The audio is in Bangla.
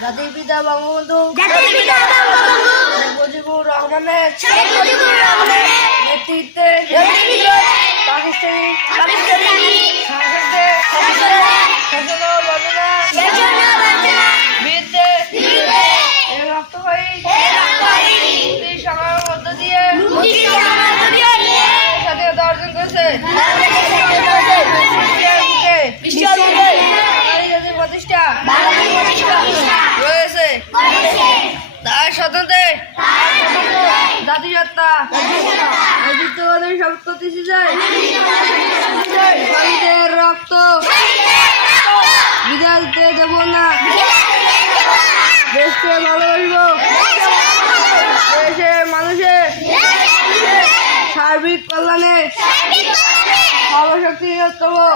জাতির পিতা বঙ্গবন্ধু শেখ মুজিবুর রহমানের নেতৃত্বে পাকিস্তানি বিরুদ্ধে রক্তক্ষয়ী সংগ্রামের মধ্য দিয়ে স্বাধীনতা অর্জন করেছে। প্রতিষ্ঠা রয়েছে তার স্বতন্ত্রে জাতিসত্তা ঐতিহ্যবাদের শপথ করতেছি যে শহীদের রক্ত বিদায় দিতে দেব না, দেশকে ভালোবাসবো, দেশের মানুষের সার্বিক কল্যাণে সর্বশক্তি নিয়োগ করবো।